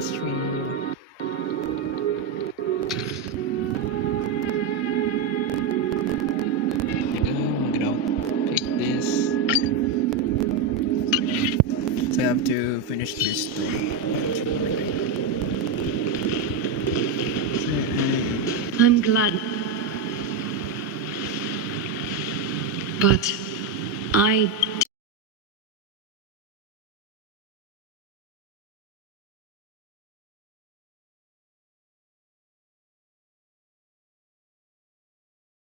last stream. I'm gonna pick this. So I have to finish this story. I'm glad. But I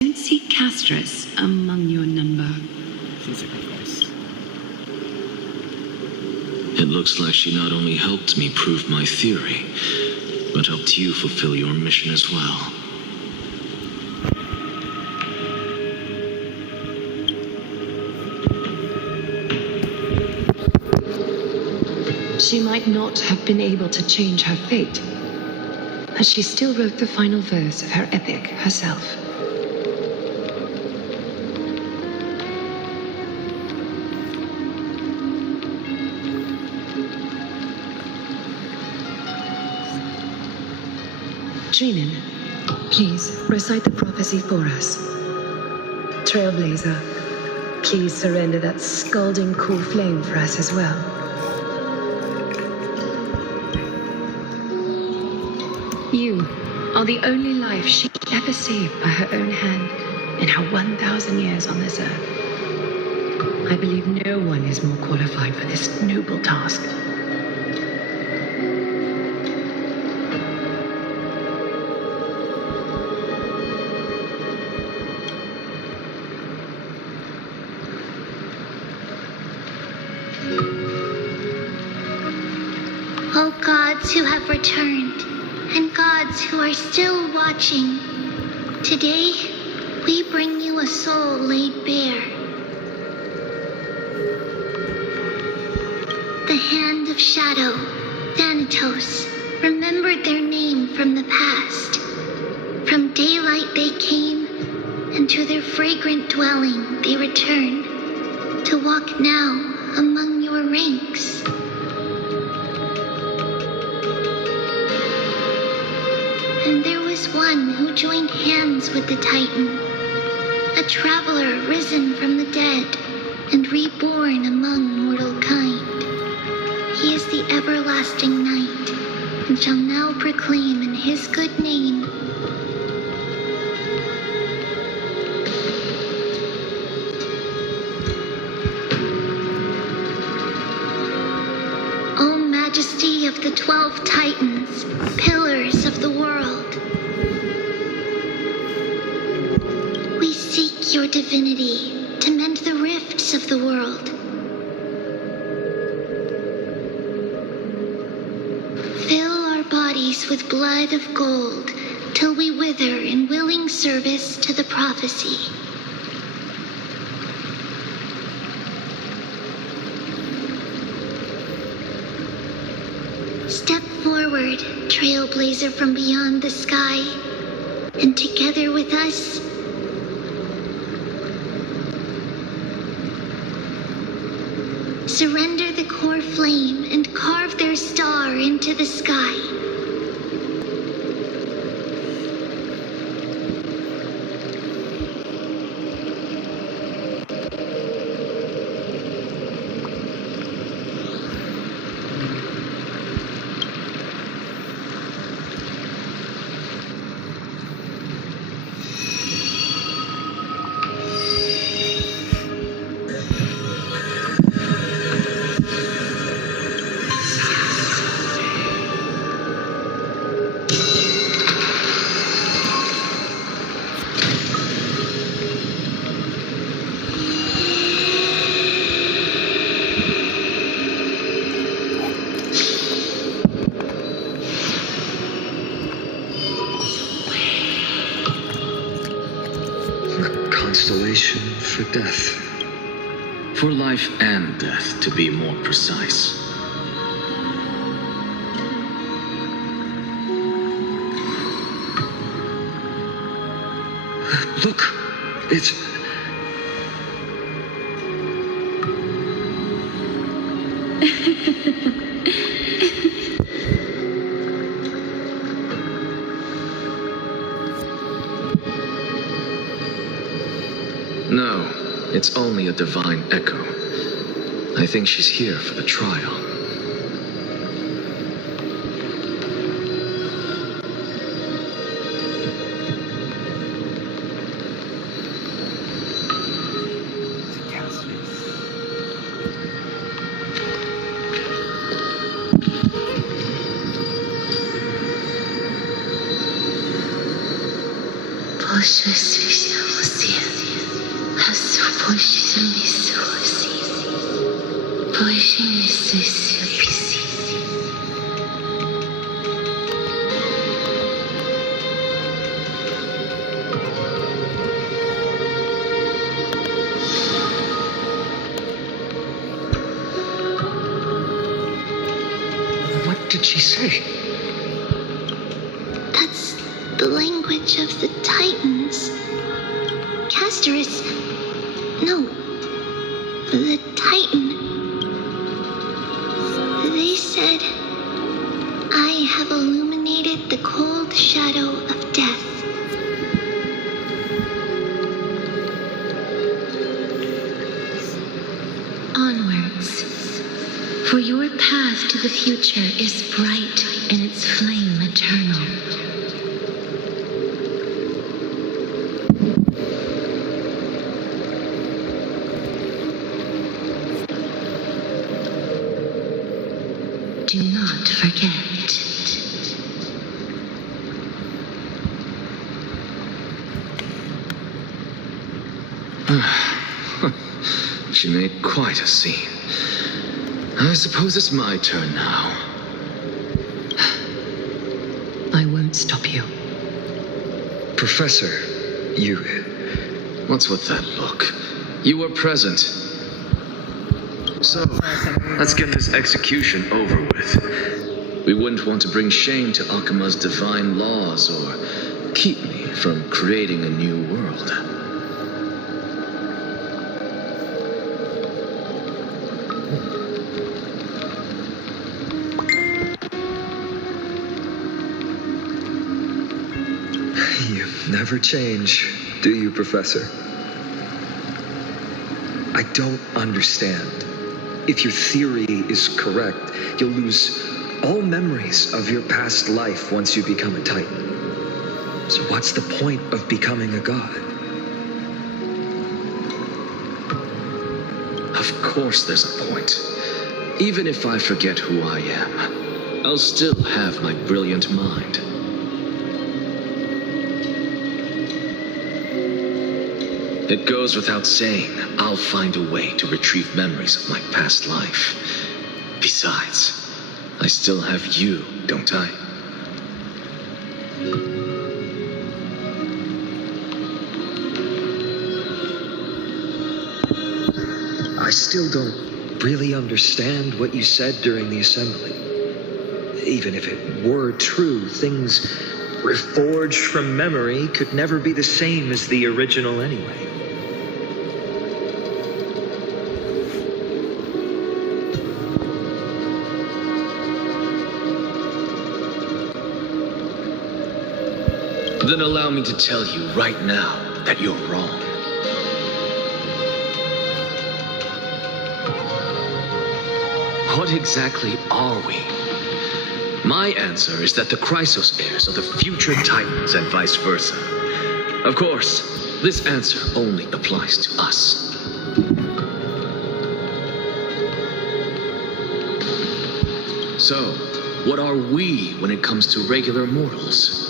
don't see Castress among your number. She's sacrificed. It looks like she not only helped me prove my theory, but helped you fulfill your mission as well. She might not have been able to change her fate, but she still wrote the final verse of her epic herself. Dreamin, please recite the prophecy for us. Trailblazer, please surrender that scalding cool flame for us as well. You are the only life she ever saved by her own hand in her 1,000 years on this earth. I believe no one is more qualified for this noble task. O gods who have returned, and gods who are still watching, today we bring you a soul laid bare. The hand of shadow, Thanatos, remembered their name from the past. From daylight they came, and to their fragrant dwelling they return, to walk now among your ranks. And there was one who joined hands with the Titan, a traveler risen from the dead and reborn among mortal kind. He is the everlasting night, and shall now proclaim in his good name O majesty of the 12 Titans, pillars of the world. We seek your divinity to mend the rifts of the world. Fill our bodies with blood of gold till we wither in willing service to the prophecy. Step forward, trailblazer from beyond the sky, and together with us, surrender the core flame and carve their star into the sky. Constellation for death. For life and death, to be more precise. Look, it's... only a divine echo. I think she's here for the trial. What did she say? That's the language of the Titans. Castorus. No. The Titan. They said, I have illuminated the cold shadow of death. Onwards. For your path to the future is bright and its flame eternal. Do not forget. She made quite a scene. I suppose it's my turn now. I won't stop you. Professor, you... What's with that look? You were present. So, let's get this execution over with. We wouldn't want to bring shame to Akuma's divine laws or keep me from creating a new world. You never change, do you, Professor? I don't understand. If your theory is correct, you'll lose all memories of your past life once you become a Titan. So what's the point of becoming a god? Of course there's a point. Even if I forget who I am, I'll still have my brilliant mind. It goes without saying, I'll find a way to retrieve memories of my past life. Besides, I still have you, don't I? I still don't really understand what you said during the assembly. Even if it were true, things reforged from memory could never be the same as the original anyway. Then allow me to tell you right now that you're wrong. What exactly are we? My answer is that the Chrysos heirs are the future Titans and vice versa. Of course, this answer only applies to us. So, what are we when it comes to regular mortals?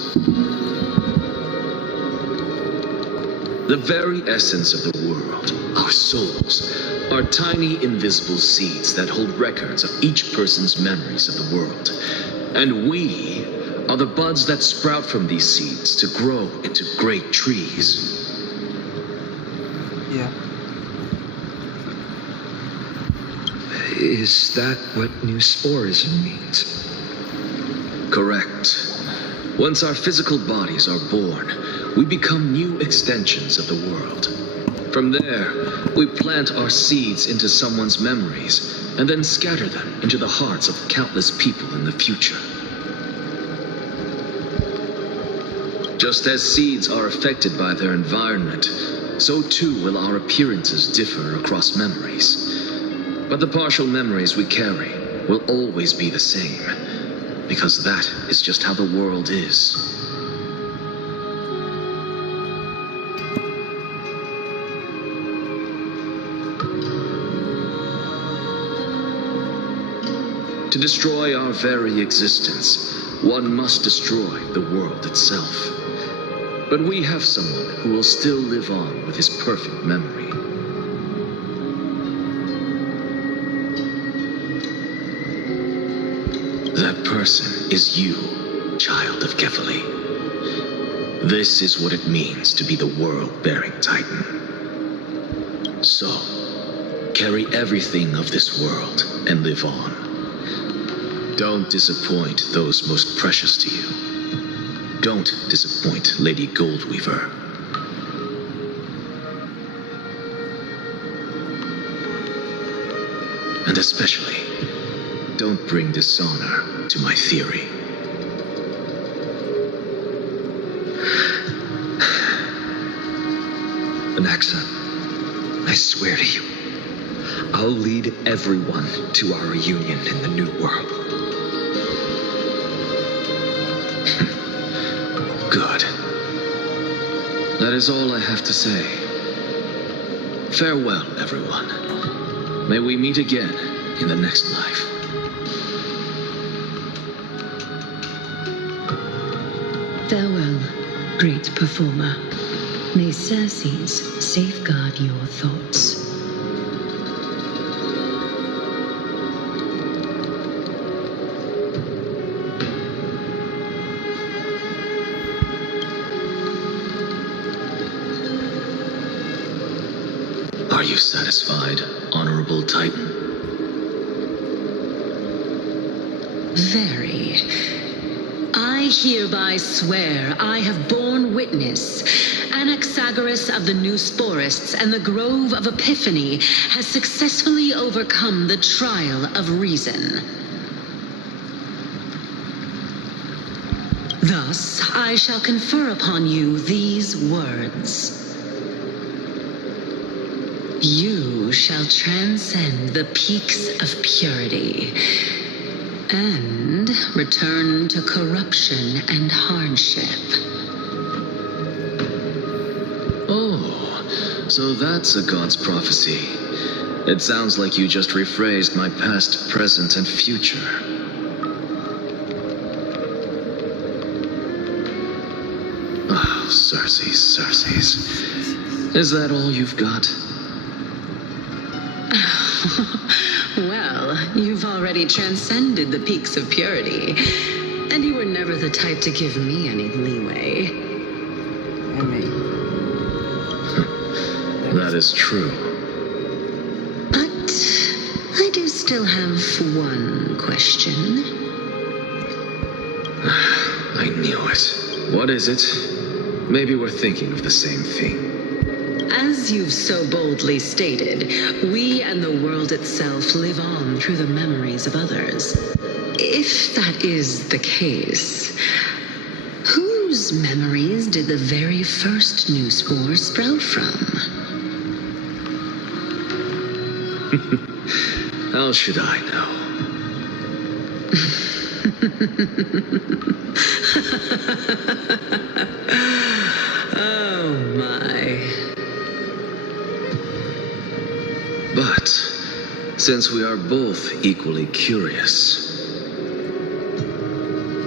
The very essence of the world, our souls, are tiny invisible seeds that hold records of each person's memories of the world. And we are the buds that sprout from these seeds to grow into great trees. Yeah. Is that what new sporism means? Correct. Once our physical bodies are born, we become new extensions of the world. From there, we plant our seeds into someone's memories and then scatter them into the hearts of countless people in the future. Just as seeds are affected by their environment, so too will our appearances differ across memories. But the partial memories we carry will always be the same, because that is just how the world is. To destroy our very existence, one must destroy the world itself. But we have someone who will still live on with his perfect memory. That person is you, child of Kefali. This is what it means to be the world-bearing Titan. So, carry everything of this world and live on. Don't disappoint those most precious to you. Don't disappoint Lady Goldweaver. And especially, don't bring dishonor to my theory. Anaxa, I swear to you, I'll lead everyone to our reunion in the New World. Good. That is all I have to say. Farewell, everyone. May we meet again in the next life. Farewell, great performer. May Circes safeguard your thoughts. Are you satisfied, Honorable Titan? Very. I hereby swear I have borne witness. Anaxagoras of the New Sporists and the Grove of Epiphany has successfully overcome the trial of reason. Thus, I shall confer upon you these words. You shall transcend the peaks of purity and return to corruption and hardship. Oh, so that's a god's prophecy. It sounds like you just rephrased my past, present, and future. Oh, Circes. Is that all you've got? Well, you've already transcended the peaks of purity, and you were never the type to give me any leeway. I mean, That is true. But I do still have one question. I knew it. What is it? Maybe we're thinking of the same thing. As you've so boldly stated, we and the world itself live on through the memories of others. If that is the case, whose memories did the very first new spore sprout from? How should I know? Oh my. But, since we are both equally curious,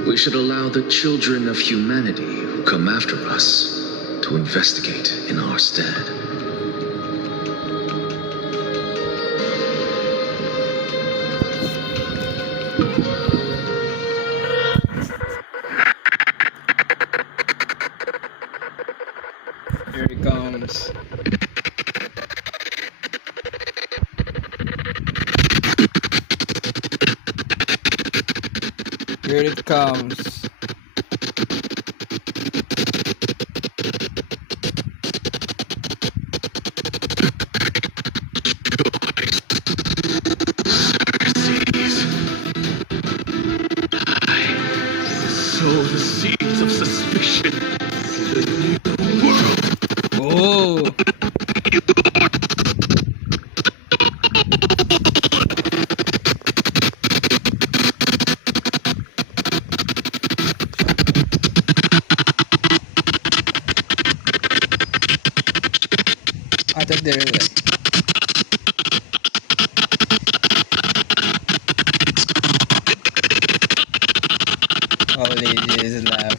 we should allow the children of humanity who come after us to investigate in our stead. here it comes. Here it comes. Sow the seeds of suspicion in the new world. Oh, There. All they did is laugh.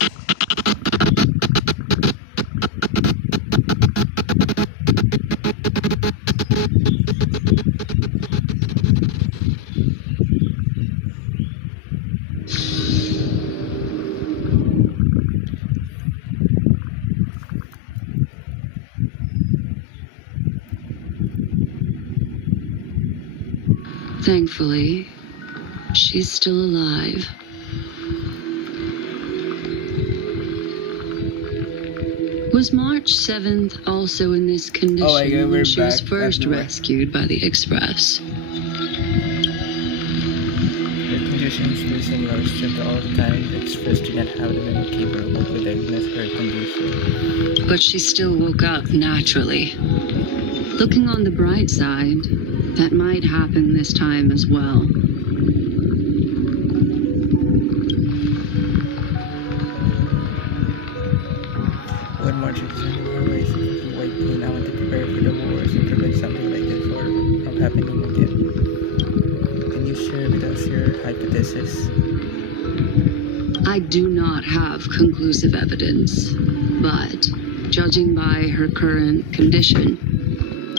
Thankfully, she's still alive. Was March 7th also in this condition when she was first rescued by the Express? Her condition is very similar to all the time. The Express did not have the memo keeper who could diagnose her condition. But she still woke up naturally. Looking on the bright side, that might happen this time as well. When March is in her ways of white pain, I want to prepare for the wars and prevent something like this from happening again. Can you share with us your hypothesis? I do not have conclusive evidence, but judging by her current condition,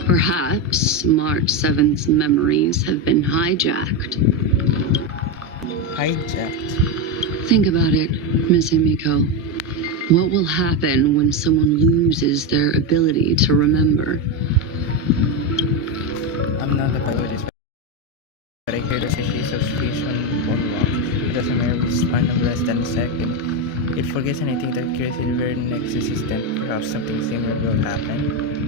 perhaps March 7th's memories have been hijacked. Hijacked? Think about it, Miss Himiko. What will happen when someone loses their ability to remember? I'm not a biologist, but I hear that she's a speech on Pollux. It doesn't matter if span of less than a second. It forgets anything that occurs in the very next assistant. Perhaps something similar will happen.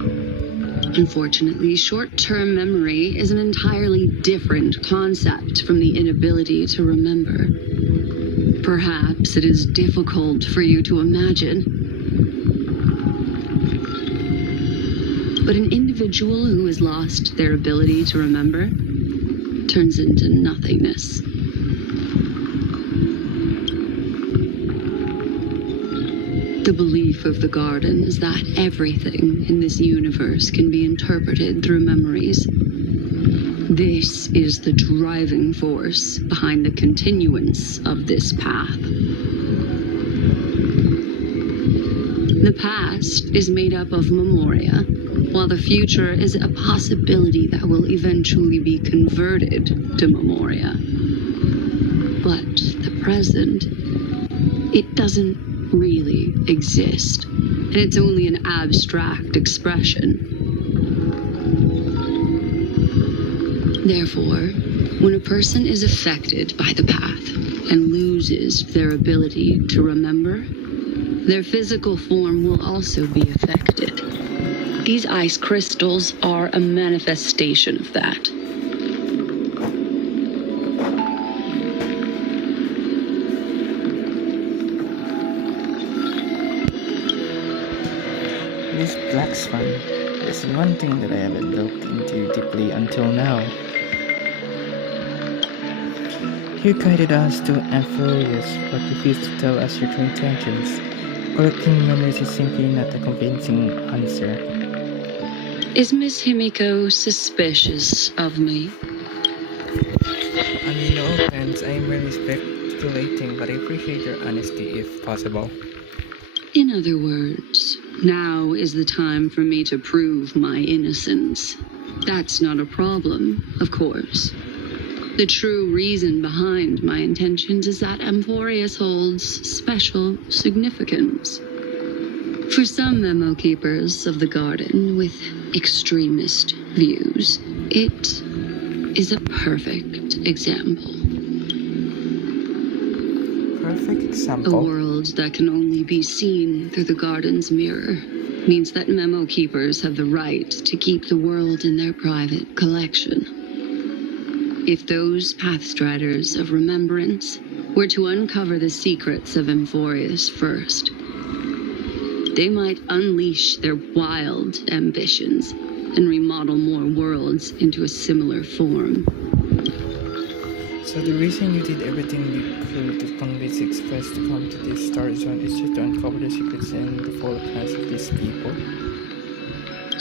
Unfortunately, short-term memory is an entirely different concept from the inability to remember. Perhaps it is difficult for you to imagine. But an individual who has lost their ability to remember turns into nothingness. The belief of the Garden is that everything in this universe can be interpreted through memories. This is the driving force behind the continuance of this path. The past is made up of memoria, while the future is a possibility that will eventually be converted to memoria. But the present, it doesn't really exist, and it's only an abstract expression. Therefore, when a person is affected by the path and loses their ability to remember, their physical form will also be affected. These ice crystals are a manifestation of that. This black swan is one thing that I haven't looked into deeply until now. You guided us to Amphorius, but refused to tell us your true intentions. Collecting memories is simply not a convincing answer. Is Miss Himiko suspicious of me? I mean, no offense, I am merely speculating, but I appreciate your honesty if possible. In other words, now is the time for me to prove my innocence. That's not a problem, of course. The true reason behind my intentions is that Amphorius holds special significance. For some memo keepers of the Garden with extremist views, it is a perfect example. Perfect example? A world that can only be seen through the Garden's mirror means that memo keepers have the right to keep the world in their private collection. If those pathstriders of remembrance were to uncover the secrets of Amphorius first, they might unleash their wild ambitions and remodel more worlds into a similar form. So the reason you did everything you could to convince Express to come to this star zone is just to uncover the secrets and the full plans of these people?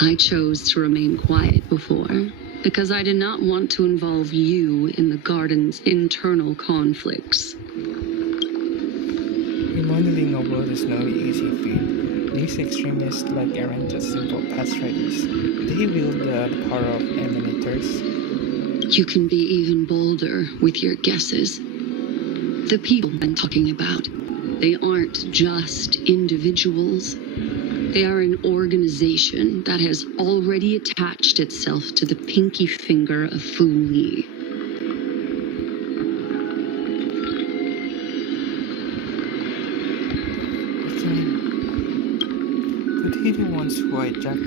I chose to remain quiet before, because I did not want to involve you in the garden's internal conflicts. Remodeling a world is no easy feat. These extremists aren't just simple path riders. They wield the power of emanators. You can be even bolder with your guesses. The people I'm talking about, they aren't just individuals. They are an organization that has already attached itself to the pinky finger of Fu Li. Could he be the ones who hijacked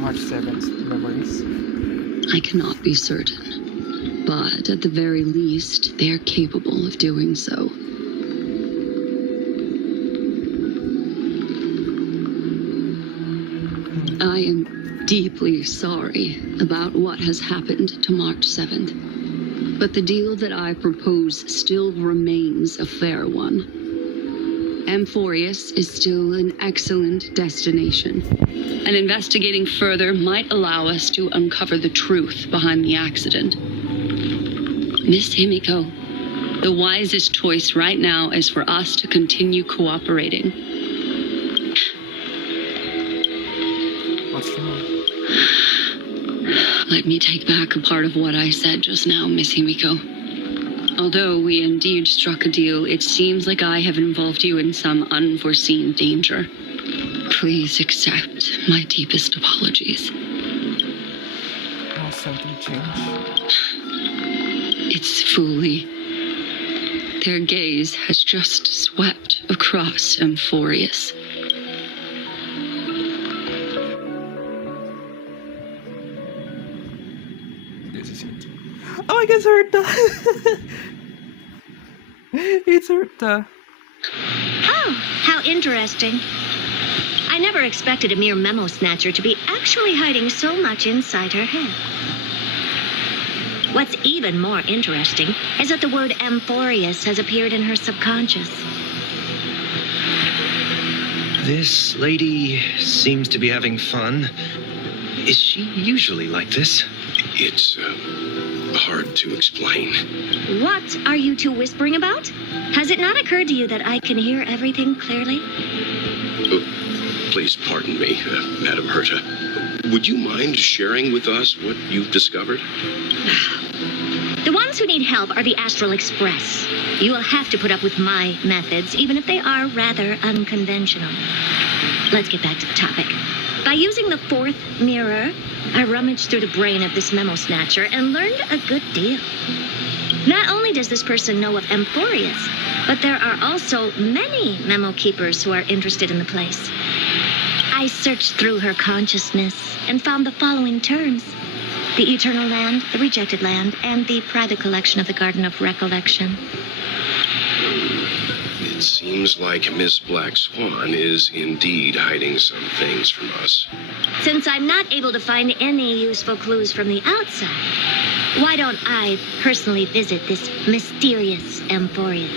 March 7th memories? I cannot be certain, but at the very least, they are capable of doing so. I am deeply sorry about what has happened to March 7th, but the deal that I propose still remains a fair one. Amphorius is still an excellent destination, and investigating further might allow us to uncover the truth behind the accident. Miss Himiko, the wisest choice right now is for us to continue cooperating. What's wrong? Let me take back a part of what I said just now, Miss Himiko. Although we indeed struck a deal, it seems like I have involved you in some unforeseen danger. Please accept my deepest apologies. Has something changed? It's Fu Li. Their gaze has just swept across Amphorius. This is it. Oh my god, it's Herta! It's Herta. Oh, how interesting. I never expected a mere memo snatcher to be actually hiding so much inside her head. What's even more interesting is that the word Amphorius has appeared in her subconscious. This lady seems to be having fun. Is she usually like this? It's hard to explain. What are you two whispering about? Has it not occurred to you that I can hear everything clearly? Please pardon me, Madam Herta. Would you mind sharing with us what you've discovered? The ones who need help are the Astral Express. You will have to put up with my methods, even if they are rather unconventional. Let's get back to the topic. By using the fourth mirror, I rummaged through the brain of this memo snatcher and learned a good deal. Not only does this person know of Amphorius, but there are also many memo keepers who are interested in the place. I searched through her consciousness and found the following terms: the Eternal Land, the Rejected Land, and the private collection of the Garden of Recollection. It seems like Miss Black Swan is indeed hiding some things from us. Since I'm not able to find any useful clues from the outside, why don't I personally visit this mysterious Amphorius?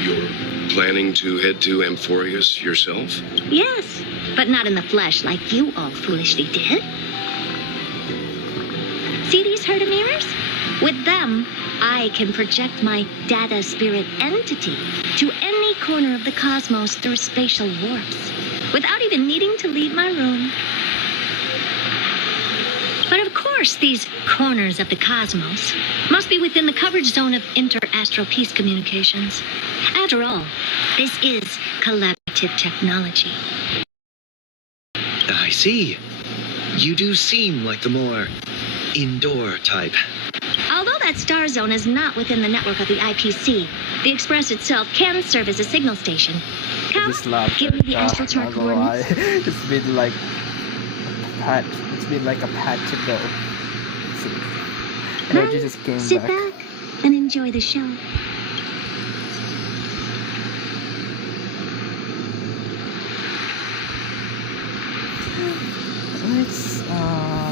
You're planning to head to Amphorius yourself? Yes, but not in the flesh like you all foolishly did. See these Herta mirrors? With them, I can project my data spirit entity to any corner of the cosmos through spatial warps, without even needing to leave my room. But of course, these corners of the cosmos must be within the coverage zone of inter-astral peace communications. After all, this is collaborative technology. I see. You do seem like the more indoor type. Although that star zone is not within the network of the IPC, the Express itself can serve as a signal station. Come, Just laughed give me the at astral chart I don't know why. coordinates. It's been like a patch ago. And I Now, just came sit back. back and enjoy the show.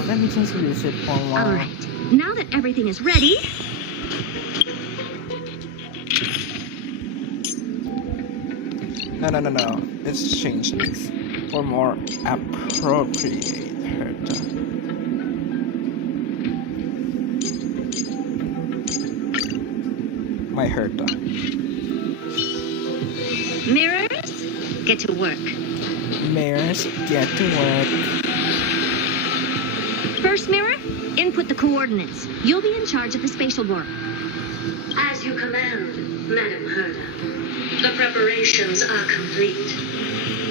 Let me just reset for a while. All right. Now that everything is ready, No. Let's change this. for more appropriate Herta. My Herta. Mirrors, get to work. Mirrors, get to work. First mirror, input the coordinates. You'll be in charge of the spatial warp. As you command, Madam Herta. The preparations are complete.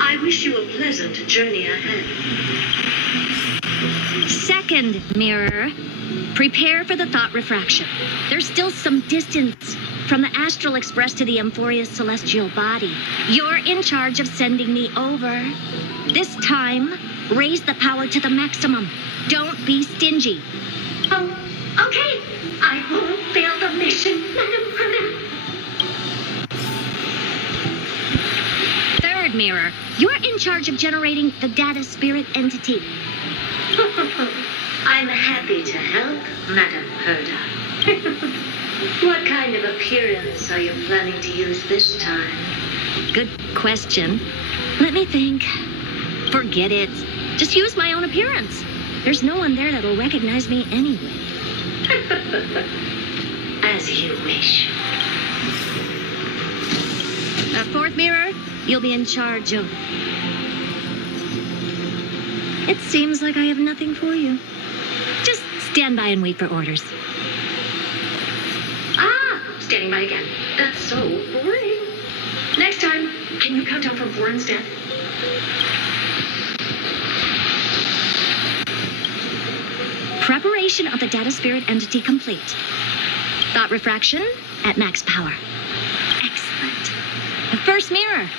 I wish you a pleasant journey ahead. Second mirror, prepare for the thought refraction. There's still some distance from the astral express to the Amphoria's celestial body. You're in charge of sending me over. This time, raise the power to the maximum. Don't be stingy. Oh, okay. I won't fail the mission, Madam Herta. Third mirror, you're in charge of generating the data spirit entity. I'm happy to help, Madam Herta. What kind of appearance are you planning to use this time? Good question. Let me think. Forget it. Just use my own appearance. There's no one there that'll recognize me anyway. As you wish. Fourth mirror, you'll be in charge of... It seems like I have nothing for you. Just stand by and wait for orders. Standing by again. That's so boring. Next time, can you count down from 4 instead? Preparation of the data spirit entity complete. Thought refraction at max power. Excellent. The first mirror.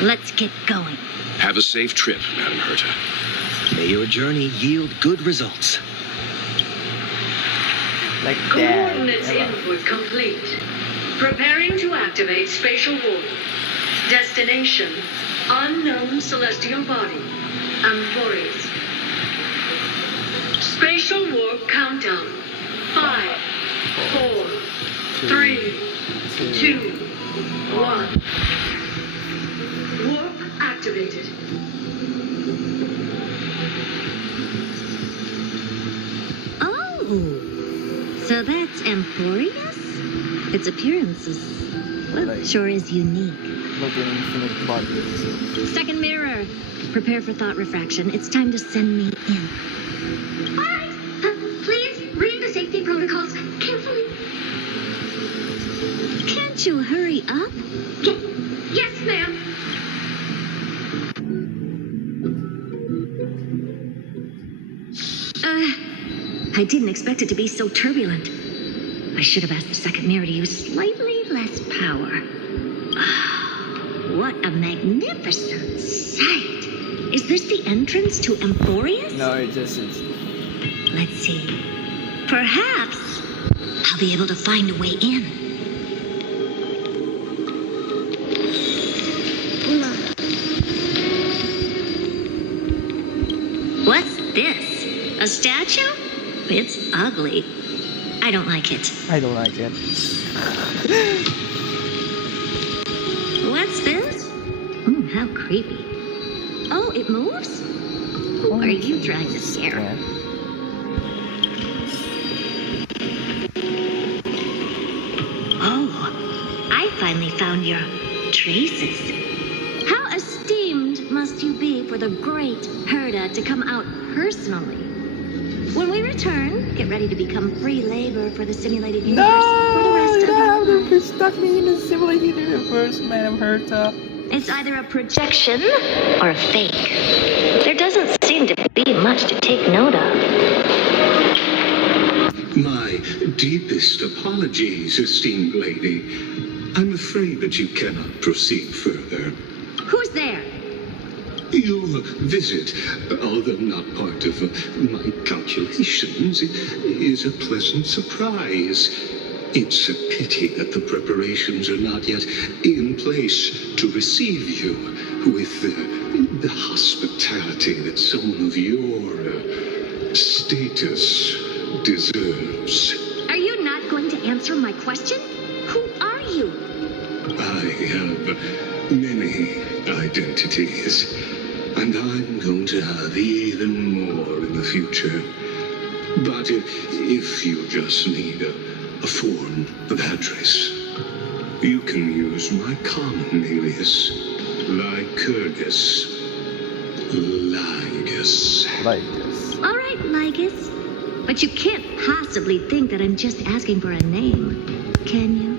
Let's get going. Have a safe trip, Madam Herta. May your journey yield good results. Like that. Coordinates input complete. Preparing to activate spatial warp. Destination, unknown celestial body. Amphoria's. Spatial warp countdown. 5, 4, 3, 2, 1. Warp activated. Oh, so that's Amphoria's? Its appearance is, well, Like- sure is unique. Like an infinite body. Second mirror, prepare for thought refraction. It's time to send me in. All right. Please read the safety protocols carefully. Can't you hurry up? Yes, ma'am. I didn't expect it to be so turbulent. I should have asked the second mirror to use slightly less power. What a magnificent sight. Is this the entrance to Amphoria's? No, it just is. Let's see. Perhaps I'll be able to find a way in. What's this? A statue? It's ugly. I don't like it. I don't like it. What's this? How creepy. Oh, it moves? Who are you trying to scare? Yeah. Oh, I finally found your traces. How esteemed must you be for the great Herta to come out personally? When we return, get ready to become free labor for the simulated universe for the rest of your life. You stuck me in a simulated universe, Madam Herta. It's either a projection or a fake. There doesn't seem to be much to take note of. My deepest apologies, esteemed lady. I'm afraid that you cannot proceed further. Who's there? Your visit, although not part of my calculations, is a pleasant surprise. It's a pity that the preparations are not yet in place to receive you with the hospitality that someone of your status deserves. Are you not going to answer my question? Who are you? I have many identities. And I'm going to have even more in the future. But if you just need a form of address, you can use my common alias, Lycurgus. Lygus. All right, Lygus. But you can't possibly think that I'm just asking for a name, can you?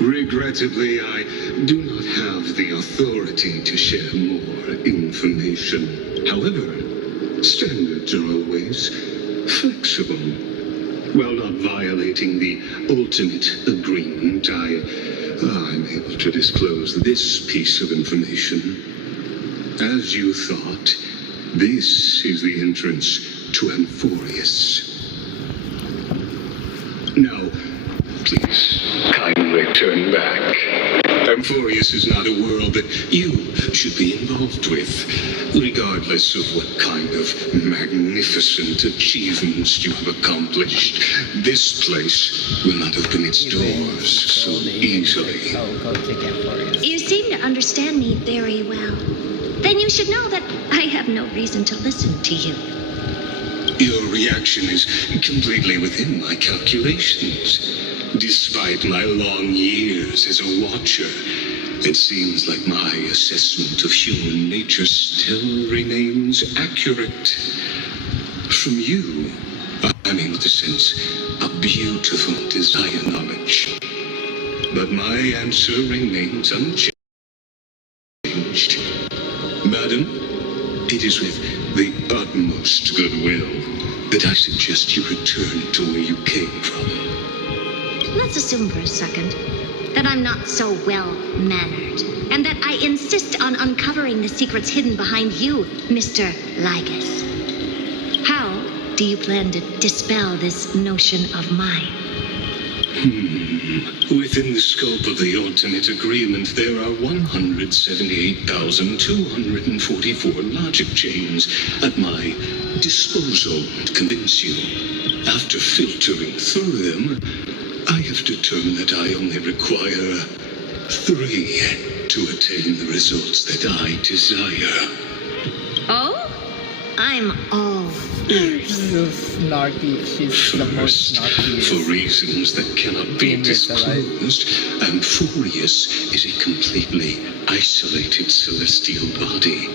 Regrettably, I do not have the authority to share more information. However, standards are always flexible. While not violating the ultimate agreement, I'm able to disclose this piece of information. As you thought, this is the entrance to Amphorius. Now, please, kindly turn back. Amphorius is not a world that you should be involved with, regardless of what kind of magnificent achievements you have accomplished. This place will not open its doors so easily. You seem to understand me very well. Then you should know that I have no reason to listen to you. Your reaction is completely within my calculations. Despite my long years as a watcher, it seems like my assessment of human nature still remains accurate. From you, I'm able to sense a beautiful desire knowledge. But my answer remains unchanged. Madam, it is with the utmost goodwill that I suggest you return to where you came from. Let's assume for a second that I'm not so well-mannered, and that I insist on uncovering the secrets hidden behind you, Mr. Lygus. How do you plan to dispel this notion of mine? Within the scope of the ultimate agreement, there are 178,244 logic chains at my disposal to convince you. After filtering through them, I have determined that I only require 3 to attain the results that I desire. Oh? I'm all ears. Snarky. She's the most snarky. For reasons that cannot be disclosed, Amphorius is a completely isolated celestial body.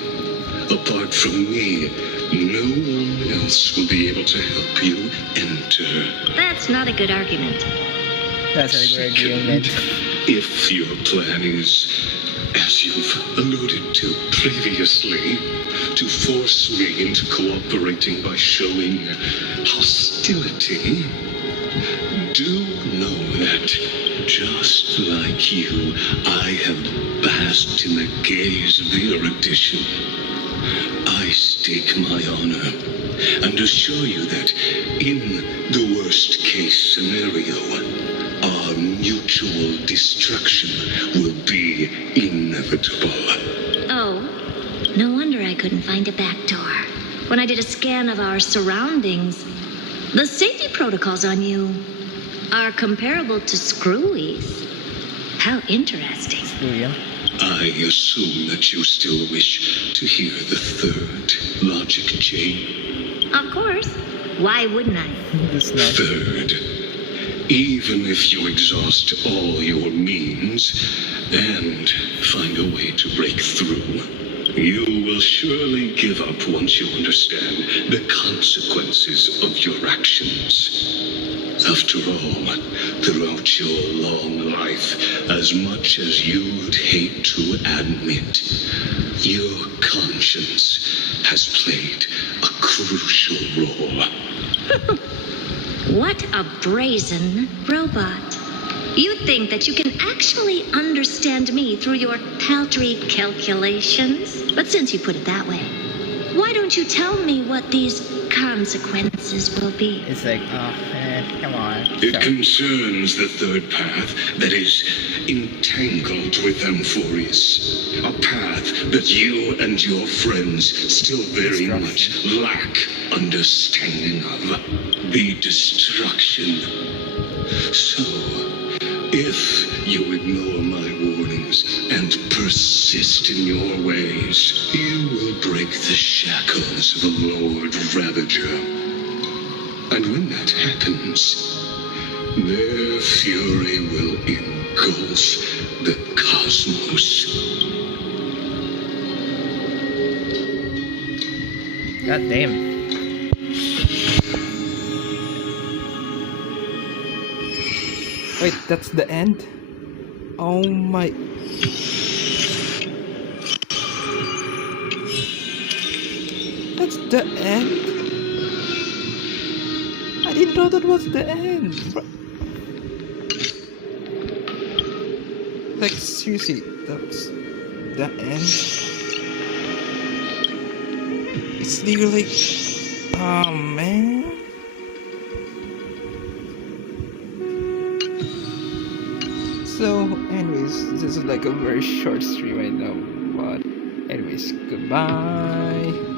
Apart from me, no one else will be able to help you enter. That's not a good argument. That's a great argument. If your plan is, as you've alluded to previously, to force me into cooperating by showing hostility, do know that, just like you, I have basked in the gaze of the erudition. I stake my honor and assure you that in the worst case scenario, our mutual destruction will be inevitable. Oh, no wonder I couldn't find a back door. When I did a scan of our surroundings, the safety protocols on you are comparable to Screwy's. How interesting. I assume that you still wish to hear the 3rd logic chain. Of course. Why wouldn't I? 3rd, even if you exhaust all your means and find a way to break through, you will surely give up once you understand the consequences of your actions. After all, throughout your long life, as much as you'd hate to admit, your conscience has played a crucial role. What a brazen robot. You think that you can actually understand me through your paltry calculations? But since you put it that way, why don't you tell me what these consequences will be? It's like, come on. It concerns the 3rd path that is entangled with Amphorius. A path that you and your friends still very much lack understanding of. The destruction. So, If you ignore my warnings and persist in your ways, you will break the shackles of a Lord Ravager. And when that happens, their fury will engulf the cosmos. God damn. Wait, that's the end? Oh my... That's the end? I didn't know that was the end. Like, seriously, that's the end? It's literally like... Oh man. So, anyways, this is like a very short stream right now. But, anyways, goodbye.